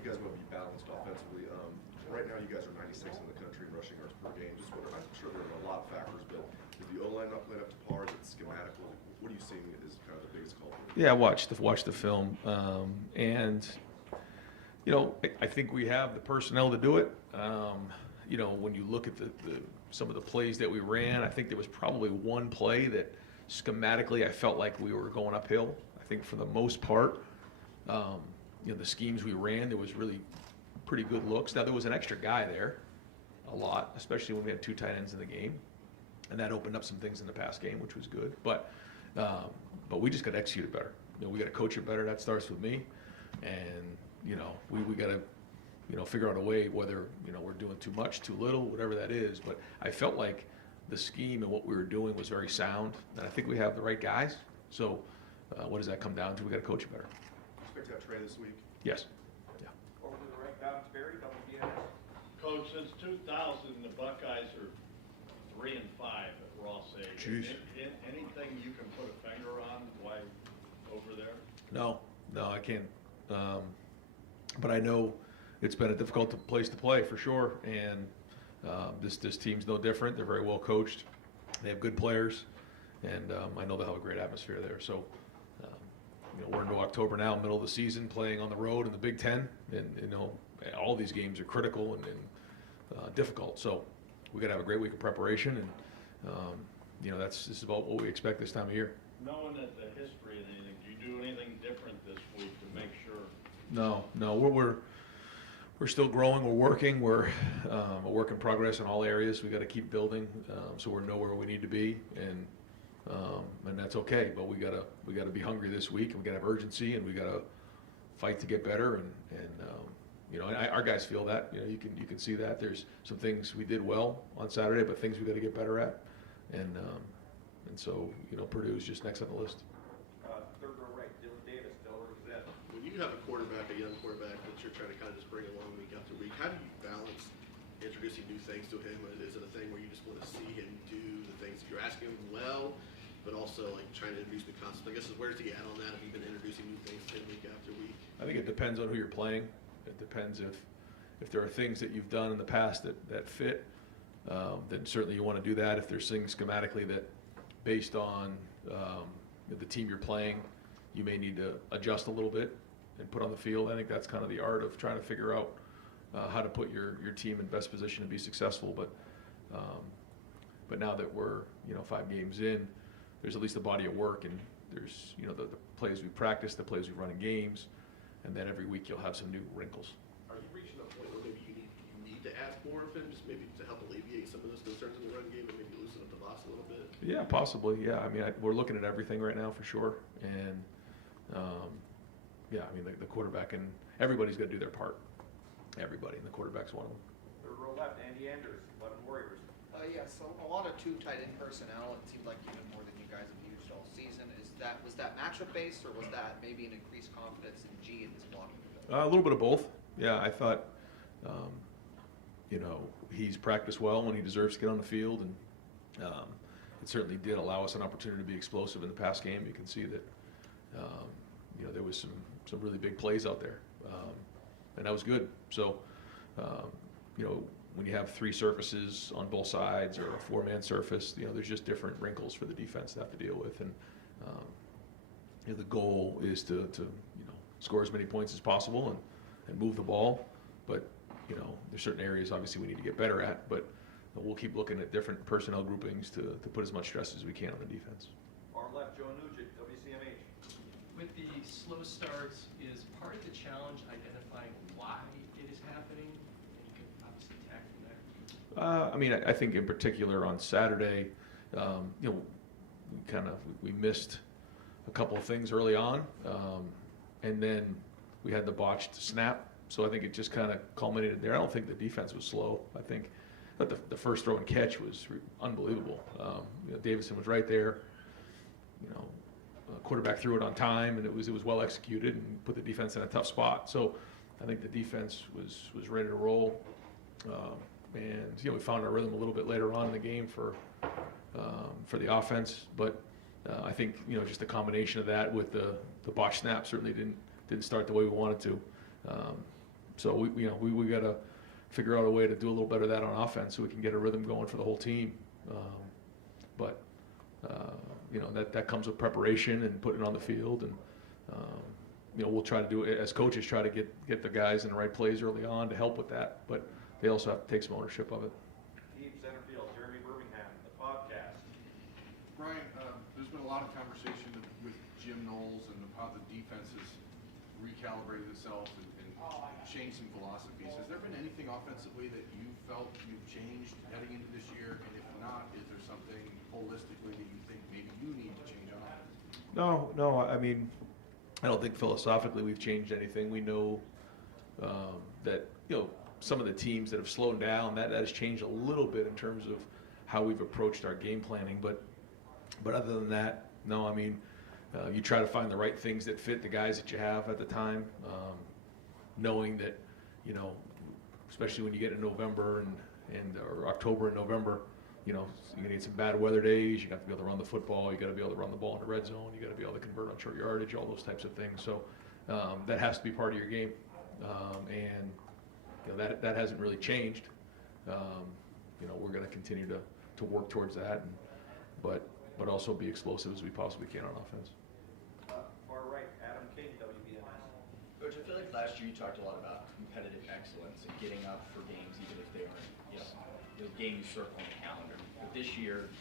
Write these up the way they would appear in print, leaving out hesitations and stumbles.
you guys want to be balanced offensively. Right now, you guys are 96 in the country in rushing yards per game. Just wonder, I'm sure there are a lot of factors, but is the O-line not playing up to par? Is it schematical? What are you seeing is kind of the biggest culprit? Yeah, I watched the film, and you know, I think we have the personnel to do it. You know, when you look at some of the plays that we ran, I think there was probably one play that schematically I felt like we were going uphill. I think for the most part, you know, the schemes we ran, there was really pretty good looks. Now there was an extra guy there, a lot, especially when we had two tight ends in the game, and that opened up some things in the pass game, which was good. But we just got to execute it better. You know, we got to coach it better. That starts with me, and you know, we got to, you know, figure out a way whether, you know, we're doing too much, too little, whatever that is. But I felt like the scheme and what we were doing was very sound, and I think we have the right guys. So what does that come down to? We got to coach it better. Expect to have Trey this week? Yes. Yeah. Over to the right, Bounce Berry, WBS. Coach, since 2000, the Buckeyes are 3-5 at Ross Age. Jeez. Anything you can put a finger on why over there? No, I can't. But I know it's been a difficult place to play for sure, and this team's no different. They're very well coached. They have good players, and I know they'll have a great atmosphere there. So, you know, we're into October now, middle of the season, playing on the road in the Big Ten, and you know, all these games are critical and difficult. So, we got to have a great week of preparation, and you know, this is about what we expect this time of year. Knowing that the history and anything, do you do anything different this week to make sure? No, we're still growing. We're working. We're a work in progress in all areas. We got to keep building, so we're nowhere we need to be, and that's okay. But we gotta be hungry this week, and we gotta have urgency, and we gotta fight to get better. And you know, and our guys feel that. You know, you can see that. There's some things we did well on Saturday, but things we got to get better at, and so, you know, Purdue is just next on the list. Third row right, Dylan Davis, Delaware Gazette. When you have a young quarterback that you're trying to kind of just bring along week after week, how do you balance introducing new things to him? Is it a thing where you just want to see him do the things that you're asking him well, but also like trying to introduce new concepts? I guess where's he at on that? Have you been introducing new things to him week after week? I think it depends on who you're playing. It depends if there are things that you've done in the past that fit, then certainly you want to do that. If there's things schematically that, based on the team you're playing, you may need to adjust a little bit and put on the field. I think that's kind of the art of trying to figure out how to put your team in best position to be successful. But now that we're, you know, 5 games in, there's at least a body of work, and there's, you know, the plays we practice, the plays we run in games, and then every week you'll have some new wrinkles. Are you reaching a point where maybe you need to add more of him, just maybe to help alleviate some of those concerns in the run game and maybe loosen up the box a little bit? Yeah, possibly. Yeah, I mean, we're looking at everything right now for sure, and yeah, I mean, the quarterback and everybody's got to do their part. Everybody, and the quarterback's one of them. Third row left, Andy Anders, 11 Warriors. Yeah, so a lot of 2 tight end personnel. It seemed like even more than you guys have used all season. Was that matchup based, or was that maybe an increased confidence in G in his blocking ability? A little bit of both. Yeah, I thought, you know, he's practiced well when he deserves to get on the field, and it certainly did allow us an opportunity to be explosive in the pass game. You can see that, you know, there was some really big plays out there, and that was good. So, you know, when you have 3 surfaces on both sides or a 4-man surface, you know, there's just different wrinkles for the defense to have to deal with, and you know, the goal is to you know, score as many points as possible and move the ball. But you know, there's certain areas obviously we need to get better at, but we'll keep looking at different personnel groupings to put as much stress as we can on the defense. Far left, Joe Nugent, WCMH. With the slow starts, is part of the challenge identifying why it is happening? And you can obviously attack from there. I mean, I think in particular on Saturday, you know, we missed a couple of things early on, and then we had the botched snap. So I think it just kind of culminated there. I don't think the defense was slow. I think that the first throw and catch was unbelievable. You know, Davison was right there. You know, quarterback threw it on time, and it was well executed and put the defense in a tough spot. So I think the defense was ready to roll. And you know, we found our rhythm a little bit later on in the game for the offense, but I think, you know, just a combination of that with the botch snap certainly didn't start the way we wanted to. So we got to figure out a way to do a little better of that on offense so we can get a rhythm going for the whole team. But that comes with preparation and putting it on the field, and we'll try to do it as coaches, try to get the guys in the right plays early on to help with that. But they also have to take some ownership of it. Deep center field, Jeremy Birmingham, the podcast. Brian, there's been a lot of conversation with Jim Knowles and how the defense has recalibrated itself and changed some philosophies. Has there been anything offensively that you felt you've changed heading into this year? And if not, is there something holistically that you think maybe you need to change on offense? No. I mean, I don't think philosophically we've changed anything. We know that some of the teams that have slowed down, that has changed a little bit in terms of how we've approached our game planning. But other than that, no. I mean, you try to find the right things that fit the guys that you have at the time, knowing that, especially when you get in November or October and November, you're gonna need some bad weather days. You have to be able to run the football. You got to be able to run the ball in the red zone. You got to be able to convert on short yardage, all those types of things. So that has to be part of your game, and that hasn't really changed. We're going to continue to work towards that, but also be explosive as we possibly can on offense. Far right, Adam King, WBNS. Coach, I feel like last year you talked a lot about competitive excellence and getting up for games even if they aren't, the game you circle on the calendar. But this year,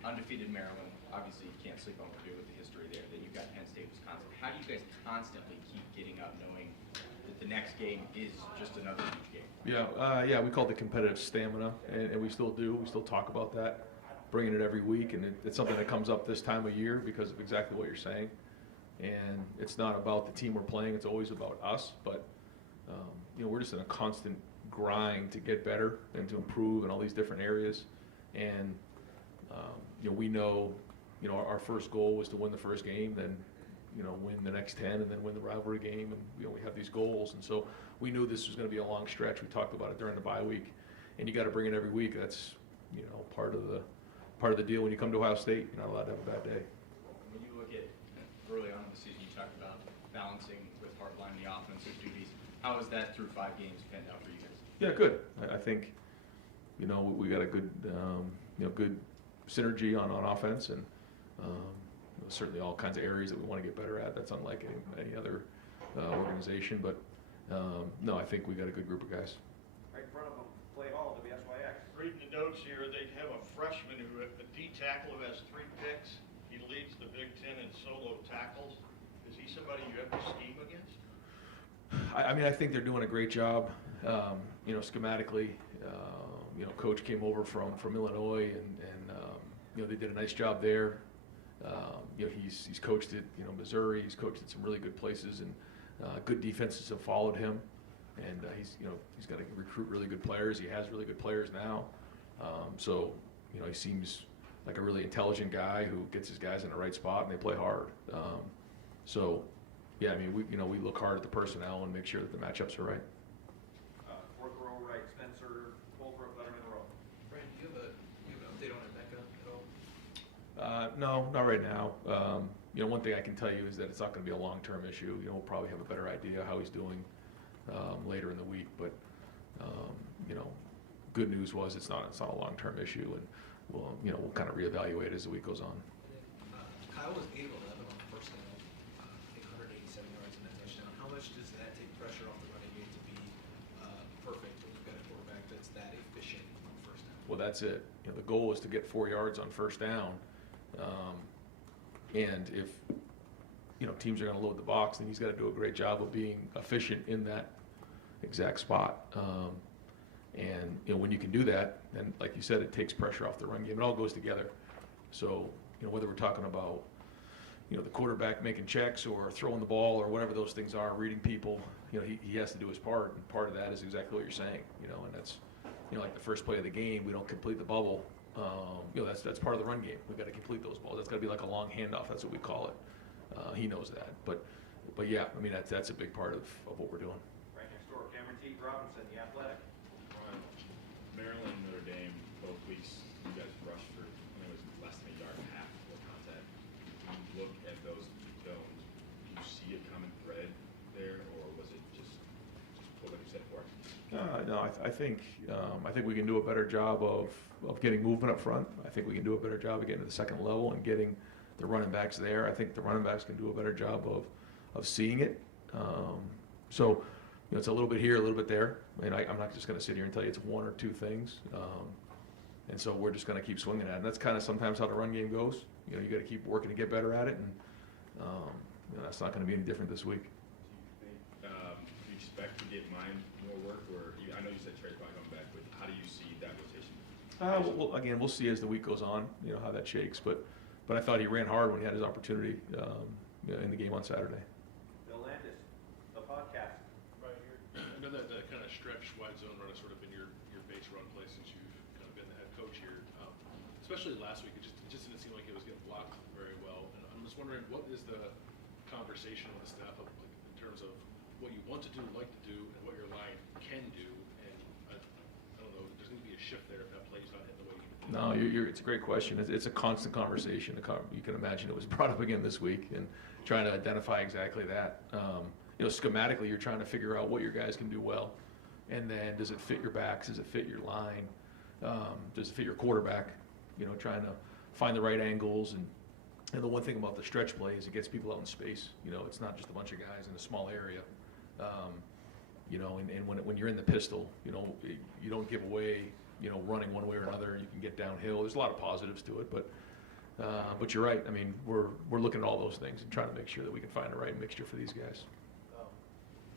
undefeated Maryland, obviously you can't sleep on Purdue with the history there. Then you've got Penn State, Wisconsin. How do you guys constantly keep getting up knowing that the next game is just another huge game? Yeah, we call it the competitive stamina, and we still do. We still talk about that, bringing it every week, and it's something that comes up this time of year because of exactly what you're saying. And it's not about the team we're playing; it's always about us. But we're just in a constant grind to get better and to improve in all these different areas. And we know, our first goal was to win the first game, then win the next 10, and then win the rivalry game. And we have these goals, and so we knew this was going to be a long stretch. We talked about it during the bye week, and you got to bring it every week. That's part of the deal. When you come to Ohio State, you're not allowed to have a bad day. When you look at early on in the season, you talked about balancing with hardline the offensive duties. How has that through 5 games panned out for you guys? Yeah, good. I think we got a good good synergy on offense, and certainly all kinds of areas that we want to get better at. That's unlike any other organization, but no, I think we got a good group of guys. Right in front of them, Clay Hall, WSYX. Reading the notes here, they have a freshman who, a D tackle who has 3 picks. He leads the Big Ten in solo tackles. Is he somebody you have to scheme against? I mean, I think they're doing a great job. Schematically, Coach came over from Illinois, and they did a nice job there. He's coached at Missouri. He's coached at some really good places, and good defenses have followed him. And he's got to recruit really good players. He has really good players now. So he seems like a really intelligent guy who gets his guys in the right spot, and they play hard. Yeah, I mean, we look hard at the personnel and make sure that the matchups are right. Fourth row right, Spencer Holbrook, Letterman row. Brian, do you have an update on Emeka at all? No, not right now. One thing I can tell you is that it's not going to be a long-term issue. We'll probably have a better idea how he's doing later in the week. But good news was it's not a long-term issue, and we'll kind of reevaluate as the week goes on. Kyle was 8 of 11 on first down, 187 yards and a touchdown. How much does that take pressure off the running game to be perfect when you've got a quarterback that's that efficient on first down? Well, that's it. The goal is to get 4 yards on first down, and if teams are going to load the box, then he's got to do a great job of being efficient in that exact spot. And when you can do that, then like you said, it takes pressure off the run game. It all goes together. So whether we're talking about the quarterback making checks or throwing the ball or whatever those things are, reading people, he has to do his part, and part of that is exactly what you're saying. And that's like the first play of the game, we don't complete the bubble. That's part of the run game. We've got to complete those balls. That's got to be like a long handoff. That's what we call it. He knows that. But yeah, I mean that's a big part of what we're doing. Right next door, Cameron T. Robinson, The Athletic. Maryland, Notre Dame, both weeks, you guys rushed for, it was less than a yard and a half of contact. When you look at those films, do you see a common thread there, or was it just pulling said before? No, I think we can do a better job of getting movement up front. I think we can do a better job of getting to the second level and getting the running backs there. I think the running backs can do a better job of seeing it. So, it's a little bit here, a little bit there. And I'm not just going to sit here and tell you it's one or two things. And so we're just going to keep swinging at it. And that's kind of sometimes how the run game goes. You got to keep working to get better at it. And that's not going to be any different this week. Do you expect to get mine more work, or I know you said Trey's probably coming back, but how do you see that rotation? Well, again, we'll see as the week goes on, how that shakes. But I thought he ran hard when he had his opportunity in the game on Saturday. Bill Landis, the podcast. Right here. I know that kind of stretch wide zone run has sort of been your base run play since you've kind of been the head coach here. Especially last week, it just didn't seem like it was getting blocked very well. And I'm just wondering, what is the conversation with the staff like, in terms of what you want to do, like to do, and what your line can do? And I don't know, there's going to be a shift there if that play's not hit the way you. No, it's a great question. It's a constant conversation. You can imagine it was brought up again this week, and trying to identify exactly that. Schematically, you're trying to figure out what your guys can do well, and then does it fit your backs? Does it fit your line? Does it fit your quarterback? Trying to find the right angles. And the one thing about the stretch play is it gets people out in space. It's not just a bunch of guys in a small area. And when you're in the pistol, you don't give away, running one way or another. You can get downhill. There's a lot of positives to it, but you're right. I mean, we're looking at all those things and trying to make sure that we can find the right mixture for these guys.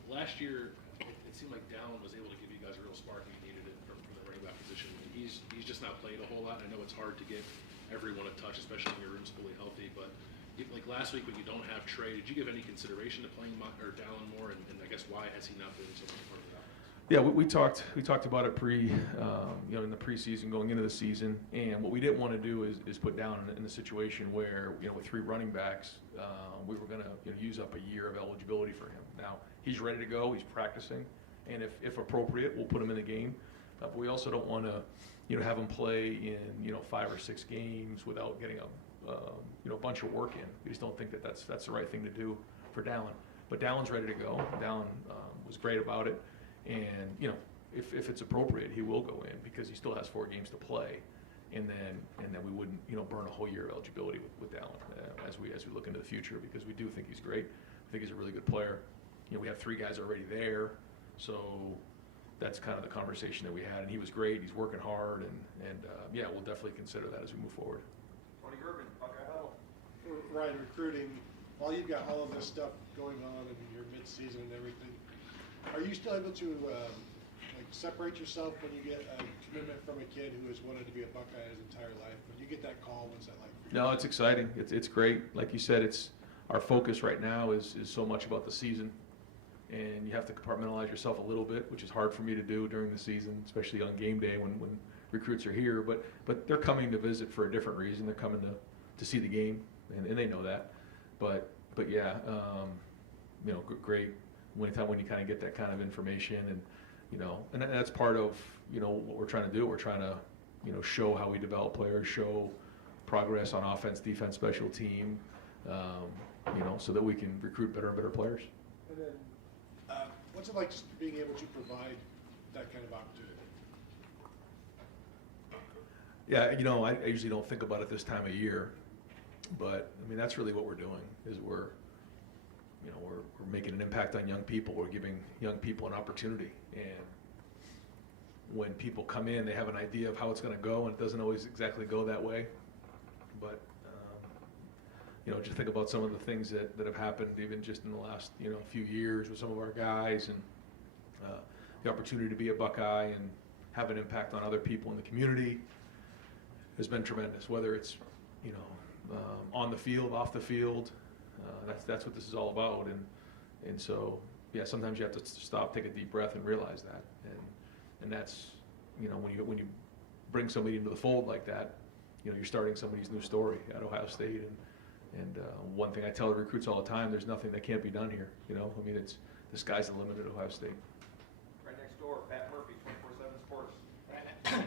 Last year, it seemed like Dallin was able to give you guys a real spark when you needed it from the running back position. I mean, he's just not played a whole lot. I know it's hard to get everyone a touch, especially when your room's fully healthy. But like last week when you don't have Trey, did you give any consideration to playing Dallin more? And I guess why has he not been so much part of that? Yeah, we talked about it in the preseason going into the season, and what we didn't want to do is put down in a situation where with three running backs, we were going to use up a year of eligibility for him. Now he's ready to go, he's practicing, and if appropriate, we'll put him in the game. But we also don't want to have him play in 5 or 6 games without getting a bunch of work in. We just don't think that's the right thing to do for Dallin. But Dallin's ready to go. Dallin was great about it. And if it's appropriate, he will go in because he still has 4 games to play, and then we wouldn't burn a whole year of eligibility with Dallin as we look into the future, because we do think he's great. I think he's a really good player. We have 3 guys already there, so that's kind of the conversation that we had. And he was great. He's working hard, and yeah, we'll definitely consider that as we move forward. Tony Gervin, Buckeye Huddle. Ryan, recruiting. While you've got all of this stuff going on and your mid-season and everything, are you still able to separate yourself when you get a commitment from a kid who has wanted to be a Buckeye his entire life? When you get that call, what's that like for you? No, it's exciting. It's great. Like you said, it's our focus right now is so much about the season, and you have to compartmentalize yourself a little bit, which is hard for me to do during the season, especially on game day when recruits are here. But they're coming to visit for a different reason. They're coming to see the game, and they know that. But yeah, great. When you kind of get that kind of information, and that's part of what we're trying to do. We're trying to show how we develop players, show progress on offense, defense, special team, so that we can recruit better and better players. And then, what's it like just being able to provide that kind of opportunity? Yeah, I usually don't think about it this time of year, but I mean that's really what we're doing. Is we're making an impact on young people. We're giving young people an opportunity, and when people come in, they have an idea of how it's going to go, and it doesn't always exactly go that way. But just think about some of the things that have happened even just in the last few years with some of our guys, and the opportunity to be a Buckeye and have an impact on other people in the community has been tremendous. Whether it's on the field, off the field, that's what this is all about. And so yeah, sometimes you have to stop, take a deep breath, and realize that. And that's when you bring somebody into the fold like that, you're starting somebody's new story at Ohio State. And one thing I tell the recruits all the time: there's nothing that can't be done here. I mean, the sky's the limit at Ohio State. Right next door, Pat Murphy, 24/7 Sports.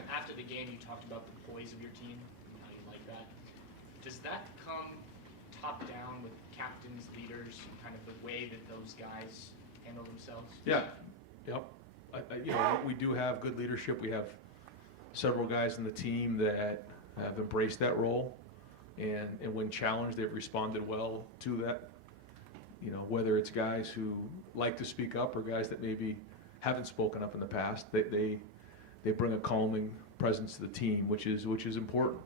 After the game, you talked about the poise of your team and how you like that. Does that come top down with captains, leaders, kind of the way that those guys handle themselves? Yeah. Yep. you know, we do have good leadership. We have several guys in the team that have embraced that role, and when challenged, they've responded well to that. You know, whether it's guys who like to speak up or guys that maybe haven't spoken up in the past, they bring a calming presence to the team, which is important,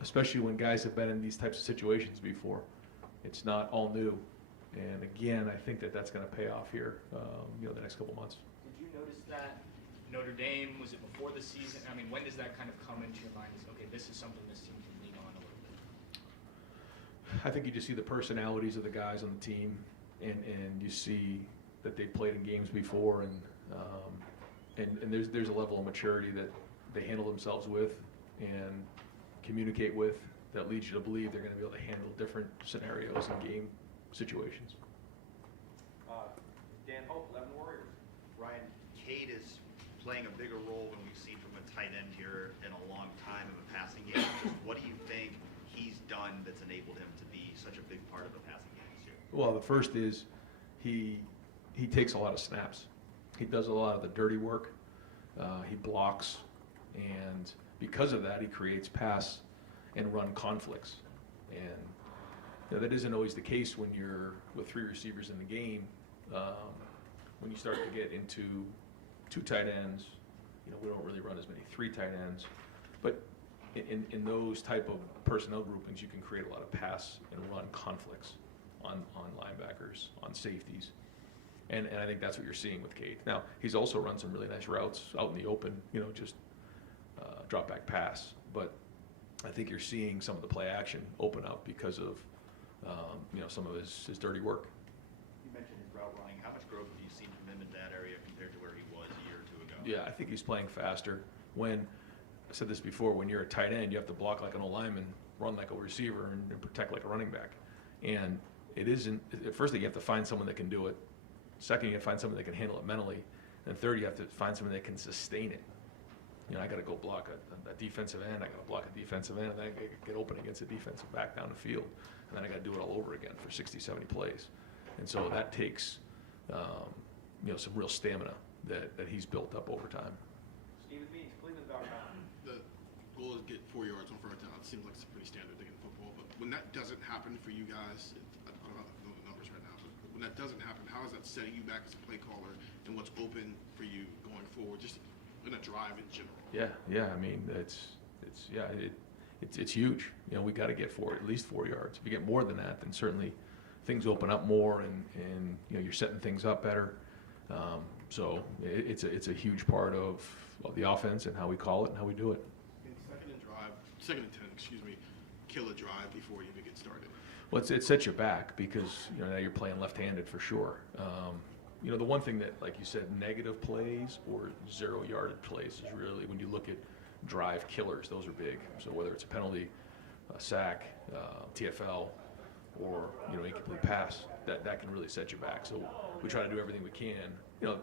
especially when guys have been in these types of situations before. It's not all new, and again, I think that that's going to pay off here, you know, the next couple months. Did you notice that Notre Dame, was it before the season? I mean, when does that kind of come into your mind? Is, okay, this is something this team can lean on a little bit? I think you just see the personalities of the guys on the team, and you see that they played in games before, and there's a level of maturity that they handle themselves with and communicate with that leads you to believe they're going to be able to handle different scenarios and game situations. Dan Hope, 11 Warriors. Ryan, Cade is playing a bigger role than we've seen from a tight end here in a long time in the passing game. Just what do you think he's done that's enabled him to be such a big part of the passing game this year? Well, the first is he takes a lot of snaps. He does a lot of the dirty work. He blocks, and because of that, he creates pass and run conflicts. And you know, that isn't always the case when you're with 3 receivers in the game. When you start to get into 2 tight ends, you know, we don't really run as many 3 tight ends. But in those type of personnel groupings, you can create a lot of pass and run conflicts on linebackers, on safeties. And I think that's what you're seeing with Cade. Now, he's also run some really nice routes out in the open, you know, just drop back pass. But I think you're seeing some of the play action open up because of, you know, some of his dirty work. You mentioned his route running. How much growth have you seen from him in that area compared to where he was a year or 2 ago? Yeah, I think he's playing faster. When, I said this before, when you're a tight end, you have to block like an old lineman, run like a receiver, and protect like a running back. And it isn't, at first you have to find someone that can do it. Second, you have to find someone that can handle it mentally. And third, you have to find someone that can sustain it. You know, I got to go block a defensive end. I got to block a defensive end, and then I got to get open against a defensive back down the field. And then I got to do it all over again for 60, 70 plays. And so that takes, you know, some real stamina that he's built up over time. Stephen Means, Cleveland Valley. The goal is get 4 yards on first down. It seems like it's a pretty standard thing in football, but when that doesn't happen for you guys, I don't know the numbers right now, but when that doesn't happen, how is that setting you back as a play caller, and what's open for you going forward, just in a drive in general? Yeah. I mean, it's huge. You know, we got to get at least 4 yards. If you get more than that, then certainly things open up more, and you know, you're setting things up better. So it's a huge part of the offense and how we call it and how we do it. And second and 10, kill a drive before you even get started. Well, it sets you back because, you know, now you're playing left-handed for sure. You know, the one thing that, like you said, negative plays or 0-yarded plays is really, when you look at drive killers, those are big. So whether it's a penalty, a sack, TFL, or, you know, incomplete pass, that can really set you back. So we try to do everything we can. You know,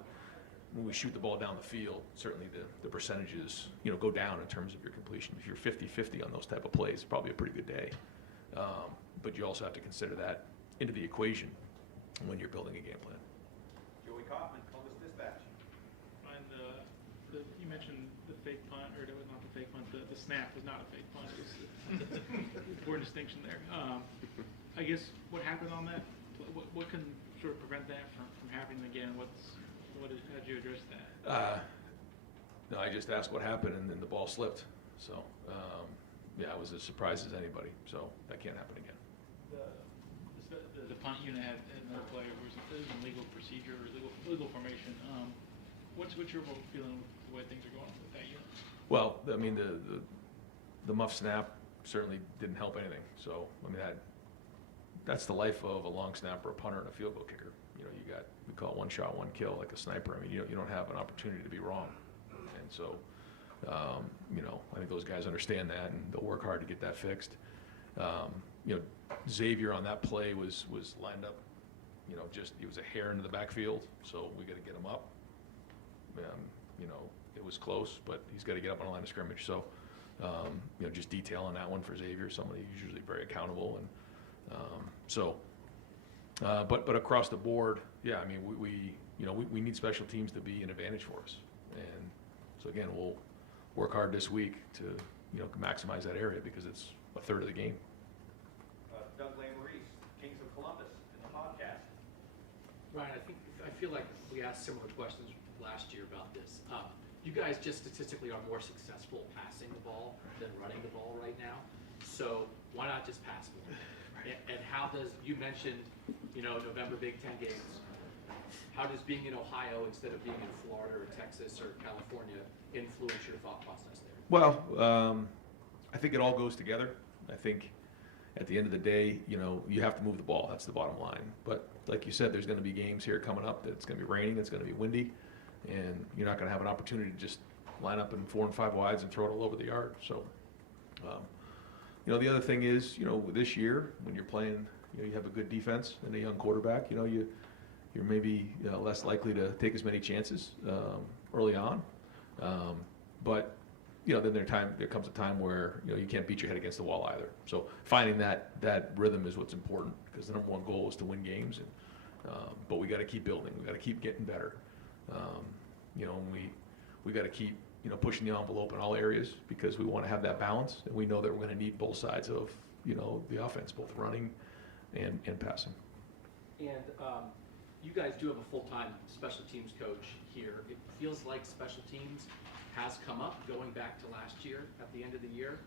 when we shoot the ball down the field, certainly the percentages, you know, go down in terms of your completion. If you're 50-50 on those type of plays, it's probably a pretty good day. But you also have to consider that into the equation when you're building a game plan. Joey Kaufman, Columbus Dispatch. And you mentioned the fake punt, or it was not the fake punt, the snap was not a fake punt. It was an important distinction there. I guess what happened on that? What can sort of prevent that from happening again? How'd you address that? No, I just asked what happened, and then the ball slipped. So, yeah, I was as surprised as anybody. So that can't happen again. The punt unit had another player who was in legal procedure or legal formation. What's your feeling with the way things are going with that unit? Well, I mean, the muff snap certainly didn't help anything. So, I mean, that's the life of a long snapper, a punter, and a field goal kicker. You know, we call it one shot, one kill, like a sniper. I mean, you don't have an opportunity to be wrong. And so, you know, I think those guys understand that, and they'll work hard to get that fixed. You know, Xavier on that play was lined up, you know, he was a hair into the backfield, so we got to get him up. You know, it was close, but he's got to get up on the line of scrimmage. So, you know, just detail on that one for Xavier, somebody who's usually very accountable. And but across the board, yeah, I mean, you know, we need special teams to be an advantage for us. And so again, we'll work hard this week to, you know, maximize that area because it's a third of the game. Doug Lamorice, Kings of Columbus, in the podcast. Ryan, I feel like we asked similar questions last year about this. You guys just statistically are more successful passing the ball than running the ball right now. So why not just pass more? And how does, you mentioned, you know, November Big Ten games. How does being in Ohio instead of being in Florida or Texas or California influence your thought process there? Well, I think it all goes together. I think at the end of the day, you know, you have to move the ball. That's the bottom line. But like you said, there's going to be games here coming up that's going to be raining, it's going to be windy, and you're not going to have an opportunity to just line up in 4 and 5 wides and throw it all over the yard. So, you know, the other thing is, you know, this year when you're playing, you know, you have a good defense and a young quarterback, you know, you're maybe less likely to take as many chances early on. But you know, then there comes a time where, you know, you can't beat your head against the wall either. So finding that rhythm is what's important, because the number one goal is to win games. And but we got to keep building. We got to keep getting better. You know, and we got to keep, you know, pushing the envelope in all areas, because we want to have that balance, and we know that we're going to need both sides of, you know, the offense, both running and passing. And you guys do have a full-time special teams coach here. It feels like special teams has come up going back to last year at the end of the year,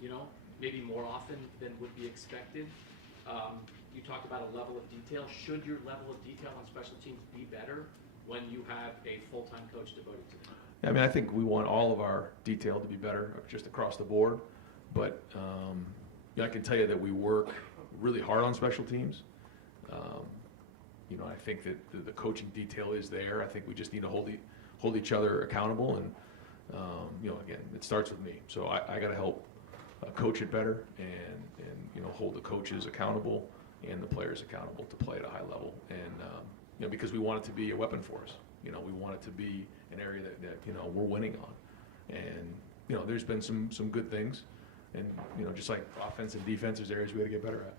you know, maybe more often than would be expected. You talked about a level of detail. Should your level of detail on special teams be better when you have a full-time coach devoted to them? I mean, I think we want all of our detail to be better just across the board, but you know, I can tell you that we work really hard on special teams. You know, I think that the coaching detail is there. I think we just need to hold each other accountable, and you know, again, it starts with me. So I got to help coach it better, and you know, hold the coaches accountable and the players accountable to play at a high level. And you know, because we want it to be a weapon for us. You know, we want it to be an area that you know, we're winning on. And you know, there's been some good things, and you know, just like offense and defense, there's areas we got to get better at.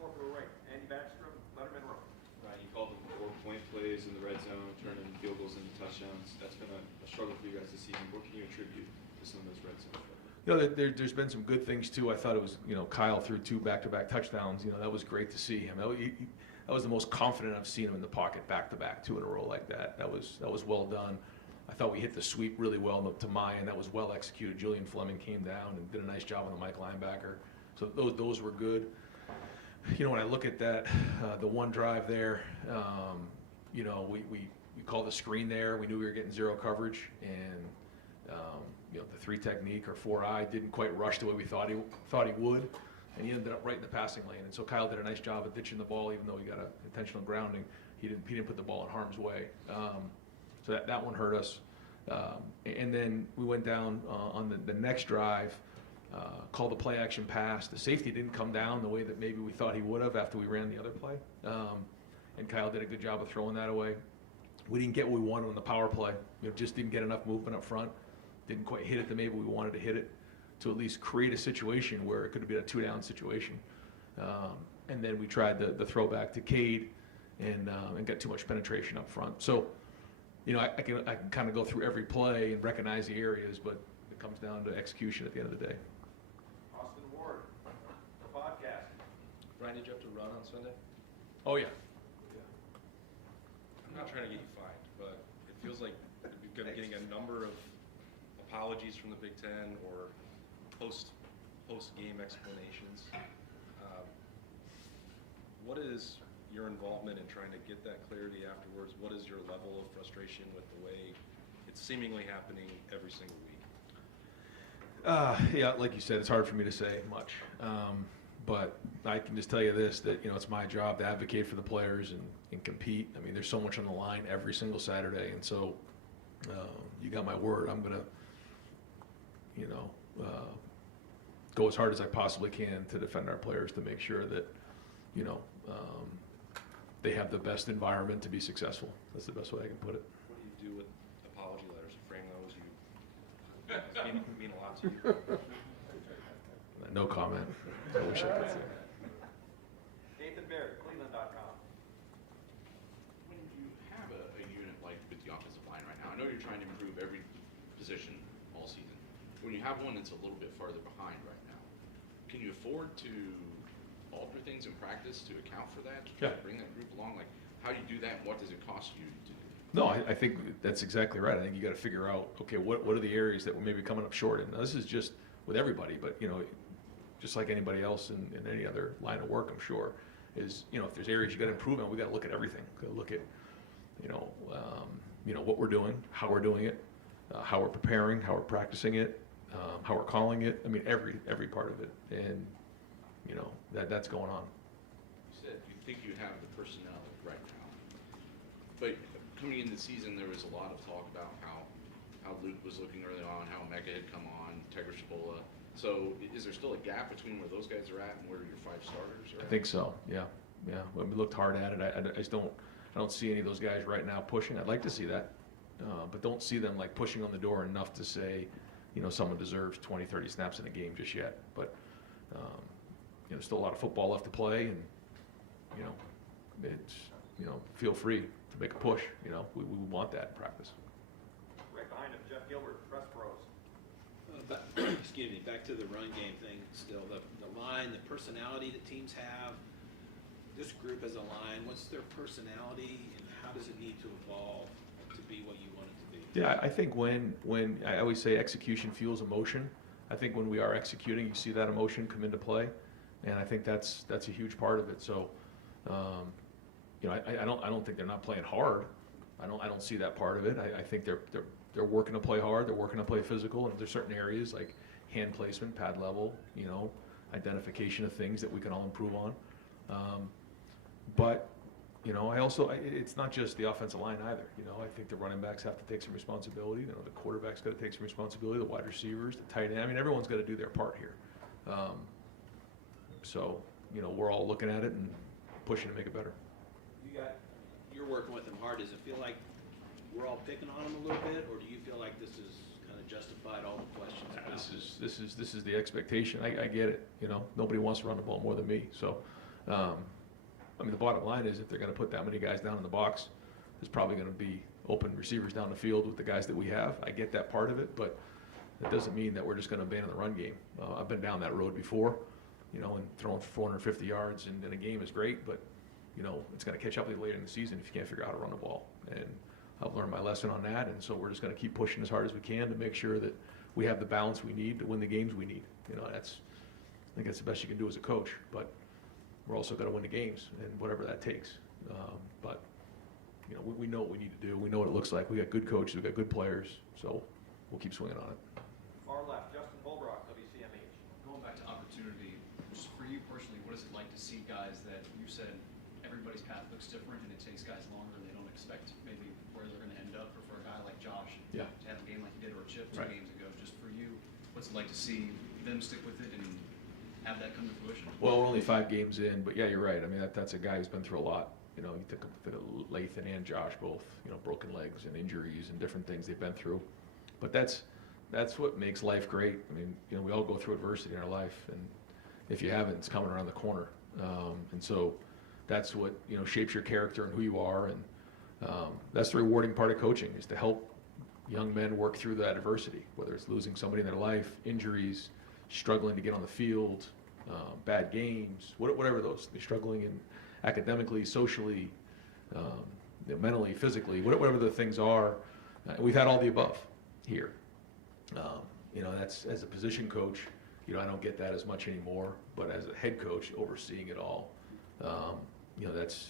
Fourth row right, Andy Backstrom, Letterman Row. Ryan, you called them 4-point plays in the red zone, turning field goals into touchdowns. That's been a struggle for you guys this season. What can you attribute to some of those red zone struggles? You know, there's been some good things too. I thought it was, you know, Kyle threw 2 back-to-back touchdowns. You know, that was great to see him. That was the most confident I've seen him in the pocket, back-to-back, 2 in a row like that. That was well done. I thought we hit the sweep really well to Maya, and that was well executed. Julian Fleming came down and did a nice job on the Mike linebacker. So those were good. You know, when I look at that, the one drive there, you know, we called the screen there. We knew we were getting zero coverage, and you know, the 3 technique or 4-eye didn't quite rush the way we thought he would, and he ended up right in the passing lane. And so Kyle did a nice job of ditching the ball, even though he got an intentional grounding. He didn't put the ball in harm's way. So that one hurt us. And then we went down on the next drive, called the play action pass. The safety didn't come down the way that maybe we thought he would have after we ran the other play. And Kyle did a good job of throwing that away. We didn't get what we wanted on the power play. You know, just didn't get enough movement up front. Didn't quite hit it the maybe we wanted to hit it, to at least create a situation where it could have been a 2-down situation. And then we tried the throwback to Cade and got too much penetration up front. So, you know, I can kind of go through every play and recognize the areas, but it comes down to execution at the end of the day. Austin Ward, the podcast. Brian, did you have to run on Sunday? Oh, yeah. I'm not trying to get you fined, but it feels like you've been getting a number of apologies from the Big Ten or post-game explanations. What is your involvement in trying to get that clarity afterwards? What is your level of frustration with the way it's seemingly happening every single week? Yeah, like you said, it's hard for me to say much. But I can just tell you this, that, you know, it's my job to advocate for the players and compete. I mean, there's so much on the line every single Saturday. And so you got my word. I'm going to, you know, go as hard as I possibly can to defend our players, to make sure that, you know, they have the best environment to be successful. That's the best way I can put it. What do you do with apology letters? Frame those? You mean a lot to you. No comment. I wish I could say. Nathan Baird, Cleveland.com. When you position all season. When you have one that's a little bit farther behind right now, can you afford to alter things in practice to account for that? Yeah. To bring that group along? Like, how do you do that, and what does it cost you to do? No, I think that's exactly right. I think you got to figure out, okay, what are the areas that we're maybe coming up short in? Now, this is just with everybody, but, you know, just like anybody else in any other line of work, I'm sure, is, you know, if there's areas you got to improve on, we got to look at everything. Got to look at, you know, what we're doing, how we're doing it, how we're preparing, how we're practicing it, how we're calling it. I mean, every part of it, and you know that's going on. You said you think you have the personnel right now, but coming into the season, there was a lot of talk about how Luke was looking early on, how Omega had come on, Tegra Shabola. So is there still a gap between where those guys are at and where your 5 starters are at? I think so. Yeah. When we looked hard at it, I just don't see any of those guys right now pushing. I'd like to see that, but don't see them like pushing on the door enough to say, you know, someone deserves 20, 30 snaps in a game just yet. But you know, there's still a lot of football left to play, and you know, it's, you know, feel free to make a push. You know, we want that in practice. Right behind him, Jeff Gilbert, press pros. Excuse me, back to the run game thing still, the line, the personality that teams have, this group as a line, what's their personality and how does it need to evolve to be what you want it to be? Yeah, I think when I always say execution fuels emotion, I think when we are executing, you see that emotion come into play, and I think that's a huge part of it. So, you know, I don't think they're not playing hard. I don't see that part of it. I think they're working to play hard. They're working to play physical, and there's certain areas like hand placement, pad level, you know, identification of things that we can all improve on. But you know, it's not just the offensive line either. You know, I think the running backs have to take some responsibility. You know, the quarterback's got to take some responsibility. The wide receivers, the tight end. I mean, everyone's got to do their part here. So you know, we're all looking at it and pushing to make it better. You're working with them hard. Does it feel like we're all picking on them a little bit, or do you feel like this is kind of justified all the questions about This is the expectation. I get it. You know, nobody wants to run the ball more than me. So, I mean, the bottom line is if they're going to put that many guys down in the box, there's probably going to be open receivers down the field with the guys that we have. I get that part of it, but that doesn't mean that we're just going to abandon the run game. I've been down that road before, you know, and throwing for 450 yards in a game is great, but you know, it's going to catch up with you later in the season if you can't figure out how to run the ball. And I've learned my lesson on that, and so we're just going to keep pushing as hard as we can to make sure that we have the balance we need to win the games we need. You know, I think that's the best you can do as a coach, but we're also got to win the games and whatever that takes. But you know, we know what we need to do. We know what it looks like. We got good coaches. We got good players, so we'll keep swinging on it. Far left, Justin Bulbrock, WCMH. Going back to opportunity, just for you personally, what is it like to see guys that you said everybody's path looks different and it takes guys longer and they don't expect maybe where they're going to end up, or for a guy like Josh to have a game like he did, or Chip 2 games ago? Just for you, what's it like to see them stick with it and have that come to fruition? Well, we're only 5 games in, but yeah, you're right. I mean, that's a guy who's been through a lot. You know, you think of Lathan and Josh both, you know, broken legs and injuries and different things they've been through. But that's what makes life great. I mean, you know, we all go through adversity in our life, and if you haven't, it's coming around the corner. And so that's what, you know, shapes your character and who you are. And that's the rewarding part of coaching, is to help young men work through that adversity, whether it's losing somebody in their life, injuries, struggling to get on the field, bad games, whatever those, they're struggling in academically, socially, mentally, physically, whatever the things are. We've had all the above here. You know, that's, as a position coach, you know, I don't get that as much anymore, but as a head coach overseeing it all, you know, that's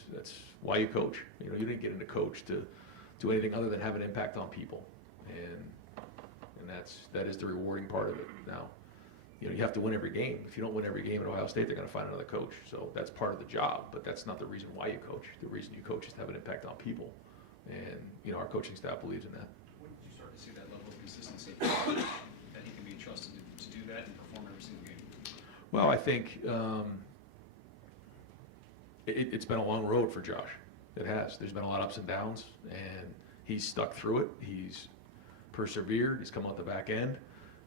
why you coach. You know, you didn't get into coach to do anything other than have an impact on people, and that is the rewarding part of it. Now, you know, you have to win every game. If you don't win every game at Ohio State, they're going to find another coach. So that's part of the job, but that's not the reason why you coach. The reason you coach is to have an impact on people, and you know, our coaching staff believes in that. When did you start to see that level of consistency that he can be trusted to do that and perform every single game? Well, I think it's been a long road for Josh. It has. There's been a lot of ups and downs, and he's stuck through it. He's persevered. He's come out the back end,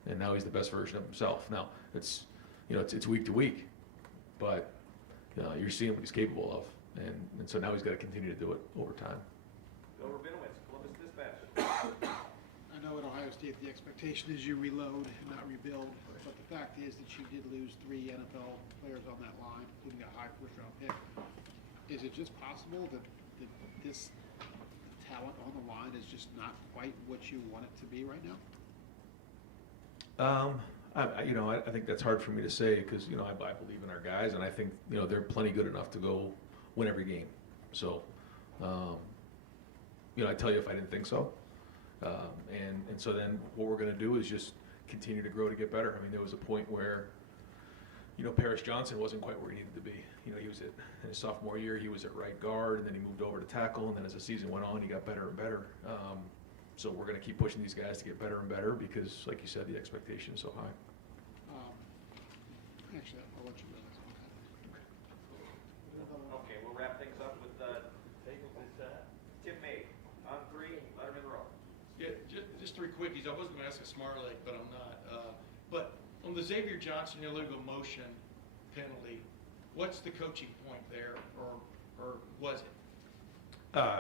and now he's the best version of himself. Now, it's, you know, it's week to week, but you're seeing what he's capable of, and so now he's got to continue to do it over time. Bill Rabinowitz, Columbus Dispatch. I know in Ohio State, the expectation is you reload and not rebuild. But the fact is that you did lose 3 NFL players on that line, including a high first-round pick. Is it just possible that this talent on the line is just not quite what you want it to be right now? I think that's hard for me to say because, I believe in our guys, and I think, they're plenty good enough to go win every game. So, I tell you if I didn't think so. And so then what we're going to do is just continue to grow to get better. I mean, there was a point where, Paris Johnson wasn't quite where he needed to be. He was in his sophomore year, he was at right guard, and then he moved over to tackle, and then as the season went on, he got better and better. So we're going to keep pushing these guys to get better and better because, like you said, the expectation is so high. Actually, I'll let you know. Okay, we'll wrap things up with Tim May on 3, let him in the row. Yeah, just 3 quickies. I was going to ask a smart leg, but I'm not. But on the Xavier Johnson illegal motion penalty, what's the coaching point there, or was it?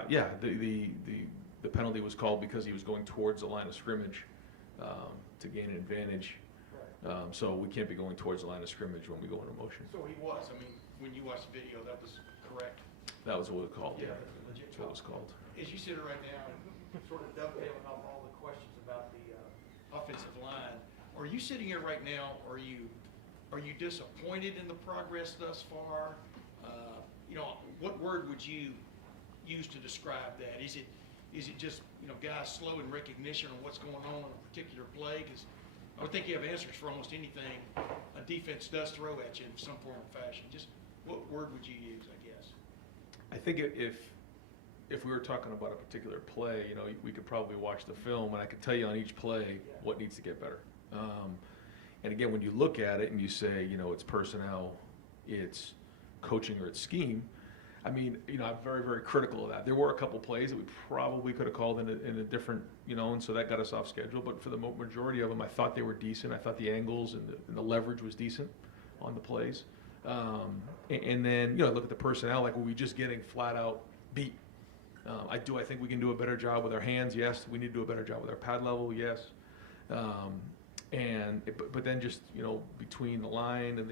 Yeah, the penalty was called because he was going towards the line of scrimmage to gain an advantage. So we can't be going towards the line of scrimmage when we go into motion. So he was. I mean, when you watched the video, that was correct. That was what it was called. Yeah, That's what it was called. As you sit here right now, sort of dovetailing off all the questions about the offensive line, are you sitting here right now? Are you disappointed in the progress thus far? What word would you use to describe that? Is it just guys slow in recognition of what's going on in a particular play? Because I would think you have answers for almost anything a defense does throw at you in some form or fashion. Just what word would you use, I guess? I think if we were talking about a particular play, we could probably watch the film and I could tell you on each play what needs to get better. And again, when you look at it and you say, it's personnel, it's coaching, or it's scheme, I mean, I'm very, very critical of that. There were a couple plays that we probably could have called in a different, and so that got us off schedule. But for the majority of them, I thought they were decent. I thought the angles and the leverage was decent on the plays. And then, look at the personnel. Like, were we just getting flat out beat? I think we can do a better job with our hands. Yes. We need to do a better job with our pad level. Yes. But then just, between the line and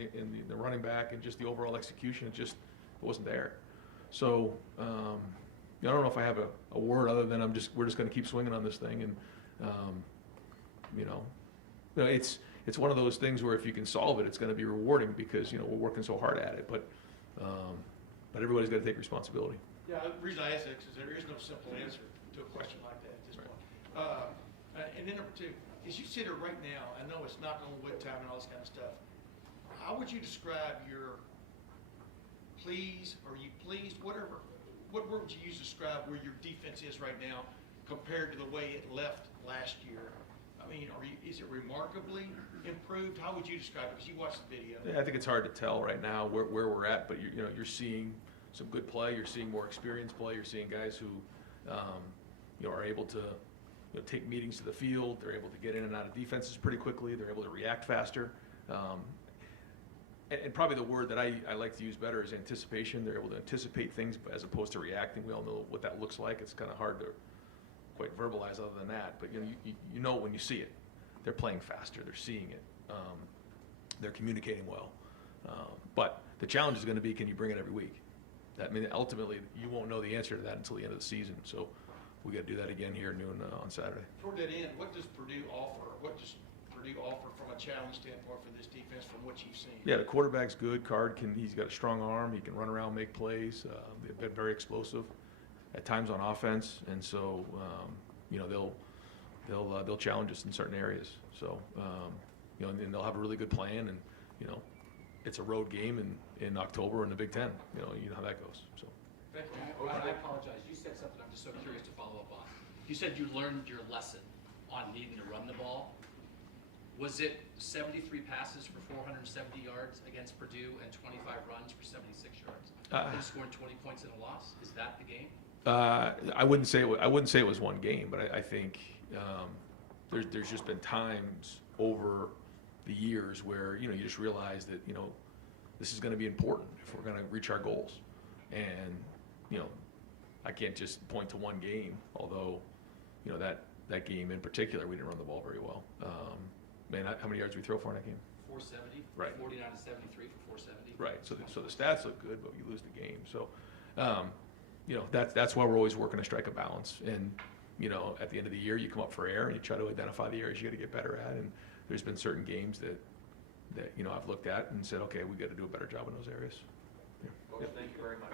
the running back and just the overall execution, it wasn't there. So, I don't know if I have a word other than we're just going to keep swinging on this thing. And, it's one of those things where if you can solve it, it's going to be rewarding because, we're working so hard at it. But everybody's got to take responsibility. Yeah, the reason I ask that is there is no simple answer to a question like that at this point. And then number 2, as you sit here right now, I know it's not on wood time and all this kind of stuff. How would you describe your please, are you pleased, whatever, what word would you use to describe where your defense is right now compared to the way it left last year? I mean, is it remarkably improved? How would you describe it? Because you watched the video. Yeah, I think it's hard to tell right now where we're at, but you're seeing some good play. You're seeing more experienced play. You're seeing guys who are able to take meetings to the field. They're able to get in and out of defenses pretty quickly. They're able to react faster. And probably the word that I like to use better is anticipation. They're able to anticipate things as opposed to reacting. We all know what that looks like. It's kind of hard to quite verbalize other than that. But you know when you see it. They're playing faster. They're seeing it. They're communicating well. But the challenge is going to be, can you bring it every week? Ultimately, you won't know the answer to that until the end of the season. So we got to do that again here at noon on Saturday. Toward that end, what does Purdue offer? What does Purdue offer from a challenge standpoint for this defense from what you've seen? Yeah, the quarterback's good. He's got a strong arm. He can run around, make plays. They've been very explosive at times on offense, and so they'll challenge us in certain areas. So and they'll have a really good plan, and it's a road game in October in the Big Ten. You know how that goes. So. I apologize. You said something I'm just so curious to follow up on. You said you learned your lesson on needing to run the ball. Was it 73 passes for 470 yards against Purdue and 25 runs for 76 yards? And scoring 20 points in a loss? Is that the game? I wouldn't say it was one game, but I think there's just been times over the years where you just realize that this is going to be important if we're going to reach our goals, and I can't just point to one game, although that game in particular, we didn't run the ball very well. Man, how many yards did we throw for in that game? 470, Right. 49 to 73 for 470. Right, so the stats look good, but you lose the game. So, you know, that's why we're always working to strike a balance. And, you know, at the end of the year, you come up for air and you try to identify the areas you got to get better at. And there's been certain games that you know, I've looked at and said, okay, we got to do a better job in those areas. Yeah. Folks, thank you very much.